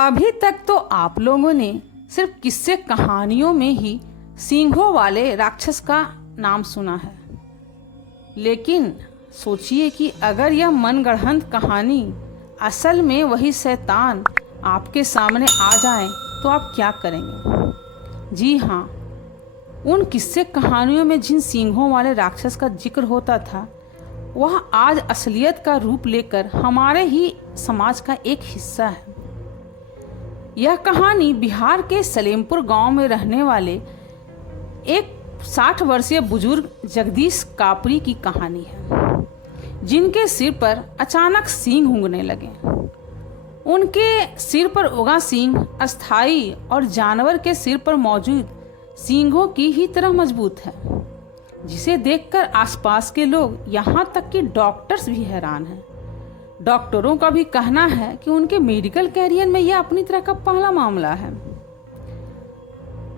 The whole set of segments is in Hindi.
अभी तक तो आप लोगों ने सिर्फ किस्से कहानियों में ही सींगों वाले राक्षस का नाम सुना है, लेकिन सोचिए कि अगर यह मनगढ़ंत कहानी असल में वही शैतान आपके सामने आ जाए तो आप क्या करेंगे? जी हाँ, उन किस्से कहानियों में जिन सींगों वाले राक्षस का जिक्र होता था वह आज असलियत का रूप लेकर हमारे ही समाज का एक हिस्सा है। यह कहानी बिहार के सलेमपुर गांव में रहने वाले एक 60 वर्षीय बुजुर्ग जगदीश कापरी की कहानी है, जिनके सिर पर अचानक सींग उगने लगे। उनके सिर पर उगा सींग अस्थाई और जानवर के सिर पर मौजूद सींगों की ही तरह मजबूत है, जिसे देखकर आसपास के लोग यहाँ तक कि डॉक्टर्स भी हैरान हैं। डॉक्टरों का भी कहना है कि उनके मेडिकल कैरियर में यह अपनी तरह का पहला मामला है।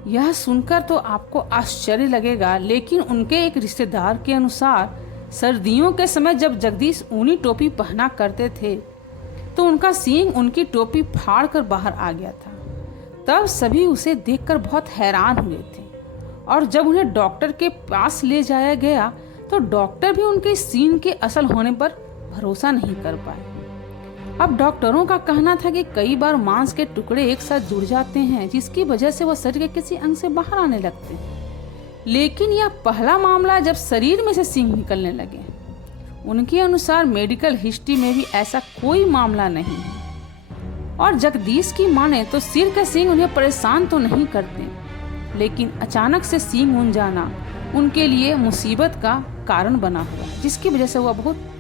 यह सुनकर तो आपको आश्चर्य लगेगा, लेकिन उनके एक रिश्तेदार के अनुसार सर्दियों के समय जब जगदीश ऊनी टोपी पहना करते थे तो उनका सींग उनकी टोपी फाड़ कर बाहर आ गया था। तब सभी उसे देखकर बहुत हैरान हुए थे और जब उन्हें डॉक्टर के पास ले जाया गया तो डॉक्टर भी उनके सींग के असल होने पर भरोसा नहीं कर पाए। अब डॉक्टरों का कहना था कि कई बार मांस के टुकड़े एक साथ जुड़ जाते हैं, जिसकी वजह से वह शरीर के किसी अंग से बाहर आने लगते हैं, लेकिन यह पहला मामला जब शरीर में से सींग निकलने लगे। उनके अनुसार मेडिकल हिस्ट्री में भी ऐसा कोई मामला नहीं है। और जगदीश की माने तो सिर के सींग उन्हें परेशान तो नहीं करते, लेकिन अचानक से सींग उन जाना उनके लिए मुसीबत का कारण बना हुआ है, जिसकी वजह से वह बहुत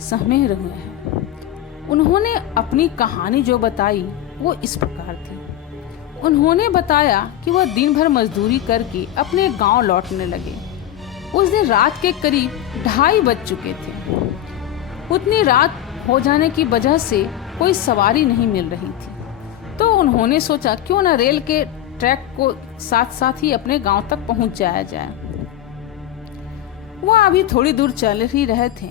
सहमे हुए हैं। उन्होंने अपनी कहानी जो बताई वो इस प्रकार थी। उन्होंने बताया कि वह दिन भर मजदूरी करके अपने गांव लौटने लगे। उस दिन रात के करीब 2:30 बज चुके थे। उतनी रात हो जाने की वजह से कोई सवारी नहीं मिल रही थी, तो उन्होंने सोचा क्यों न रेल के ट्रैक को साथ साथ ही अपने गांव तक पहुंच जाया जाए। वह अभी थोड़ी दूर चल ही रहे थे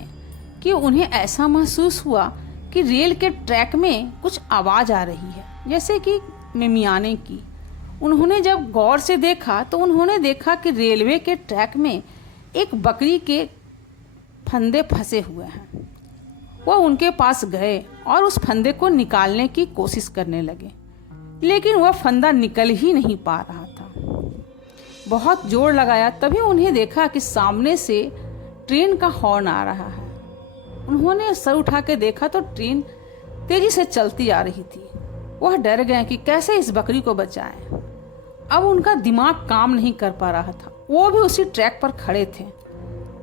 कि उन्हें ऐसा महसूस हुआ कि रेल के ट्रैक में कुछ आवाज आ रही है, जैसे कि मिमियाने की। उन्होंने जब गौर से देखा तो उन्होंने देखा कि रेलवे के ट्रैक में एक बकरी के फंदे फंसे हुए हैं। वह उनके पास गए और उस फंदे को निकालने की कोशिश करने लगे, लेकिन वह फंदा निकल ही नहीं पा रहा था। बहुत जोर लगाया तभी उन्हें देखा कि सामने से ट्रेन का हॉर्न आ रहा है। उन्होंने सर उठा के देखा तो ट्रेन तेजी से चलती आ रही थी। वह डर गए कि कैसे इस बकरी को बचाएं। अब उनका दिमाग काम नहीं कर पा रहा था। वो भी उसी ट्रैक पर खड़े थे।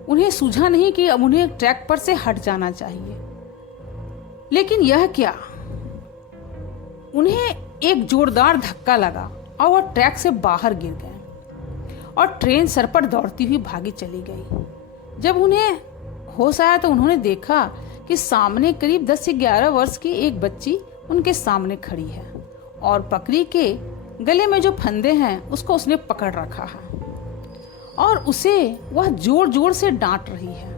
उन्हें सूझा नहीं कि अब उन्हें ट्रैक पर से हट जाना चाहिए, लेकिन यह क्या, उन्हें एक जोरदार धक्का लगा और वह ट्रैक से बाहर गिर गए और ट्रेन सर पर दौड़ती हुई भागी चली गई। जब उन्हें होश आया तो उन्होंने देखा कि सामने करीब 10 से 11 वर्ष की एक बच्ची उनके सामने खड़ी है और बकरी के गले में जो फंदे हैं उसको उसने पकड़ रखा है और उसे वह जोर जोर से डांट रही है।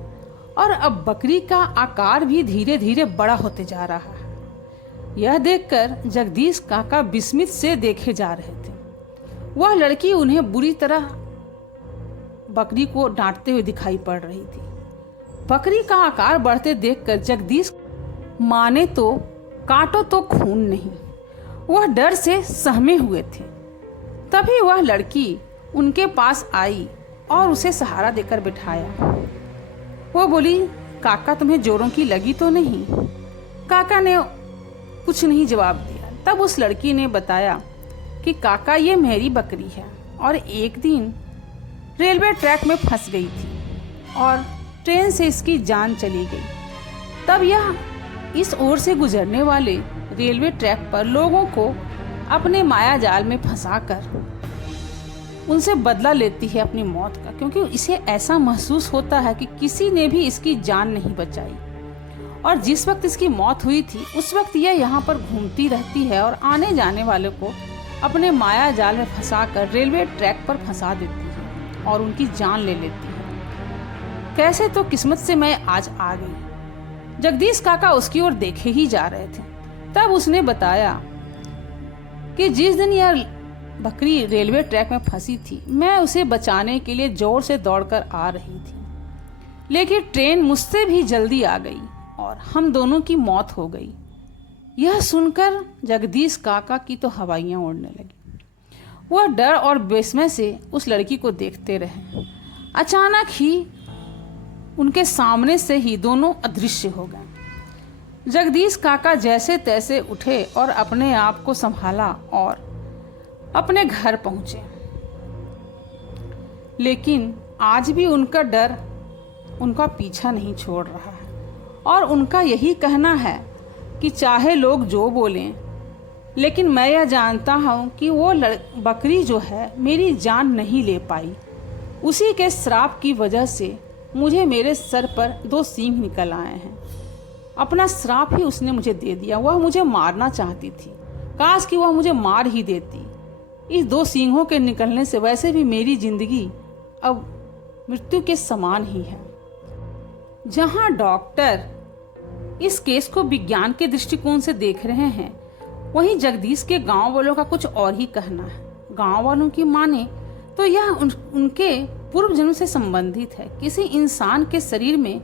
और अब बकरी का आकार भी धीरे धीरे बड़ा होते जा रहा है। यह देखकर जगदीश काका विस्मित से देखे जा रहे थे। वह लड़की उन्हें बुरी तरह बकरी को डांटते हुए दिखाई पड़ रही थी। बकरी का आकार बढ़ते देखकर जगदीश माने तो काटो तो खून नहीं, वह डर से सहमे हुए थे। तभी वह लड़की उनके पास आई और उसे सहारा देकर बिठाया। वो बोली, काका तुम्हें जोरों की लगी तो नहीं? काका ने कुछ नहीं जवाब दिया। तब उस लड़की ने बताया कि काका ये मेरी बकरी है और एक दिन रेलवे ट्रैक में फंस गई थी और ट्रेन से इसकी जान चली गई। तब यह इस ओर से गुजरने वाले रेलवे ट्रैक पर लोगों को अपने माया जाल में फंसाकर उनसे बदला लेती है अपनी मौत का, क्योंकि इसे ऐसा महसूस होता है कि किसी ने भी इसकी जान नहीं बचाई। और जिस वक्त इसकी मौत हुई थी उस वक्त यह यहाँ पर घूमती रहती है और आने जाने वाले को अपने माया जाल में फंसाकर रेलवे ट्रैक पर फंसा देती है और उनकी जान ले लेती है। कैसे तो किस्मत से मैं आज आ गई। जगदीश काका उसकी ओर देखे ही जा रहे थे। तब उसने बताया कि जिस दिन यह बकरी रेलवे ट्रैक में फंसी थी, मैं उसे बचाने के लिए जोर से दौड़कर आ रही थी, लेकिन ट्रेन मुझसे भी जल्दी आ गई और हम दोनों की मौत हो गई। यह सुनकर जगदीश काका की तो हवाइयाँ उड़ने लगी। वह डर और विस्मय से उस लड़की को देखते रहे। अचानक ही उनके सामने से ही दोनों अदृश्य हो गए। जगदीश काका जैसे तैसे उठे और अपने आप को संभाला और अपने घर पहुंचे, लेकिन आज भी उनका डर उनका पीछा नहीं छोड़ रहा है और उनका यही कहना है कि चाहे लोग जो बोलें, लेकिन मैं यह जानता हूँ कि वो बकरी जो है मेरी जान नहीं ले पाई। उसी के श्राप की वजह से मुझे मेरे सर पर 2 सींग निकल आए हैं। अपना श्राप ही उसने मुझे दे दिया। वह मुझे मारना चाहती थी, काश कि वह मुझे मार ही देती। इस 2 सींगों के निकलने से वैसे भी मेरी जिंदगी अब मृत्यु के समान ही है। जहां डॉक्टर इस केस को विज्ञान के दृष्टिकोण से देख रहे हैं, वहीं जगदीश के गांव वालों का कुछ और ही कहना है। गांव वालों की माने तो यह उनके पूर्व जन्म से संबंधित है। किसी इंसान के शरीर में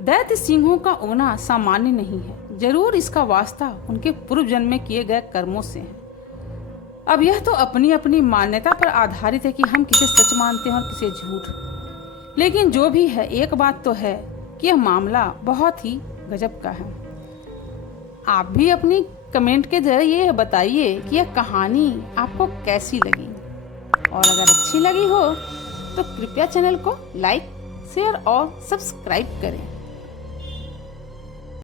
दैत्य सिंहों का उगना सामान्य नहीं है। जरूर इसका वास्ता उनके पूर्व जन्म में किए गए कर्मों से है। अब यह तो अपनी अपनी मान्यता पर आधारित है कि हम किसे सच मानते हैं और किसे झूठ। लेकिन जो भी है, एक बात तो है कि यह मामला बहुत ही गजब का है। आप भी अपनी कमेंट के जरिए बताइए कि यह कहानी आपको कैसी लगी, और अगर अच्छी लगी हो तो कृपया चैनल को लाइक, शेयर और सब्सक्राइब करें।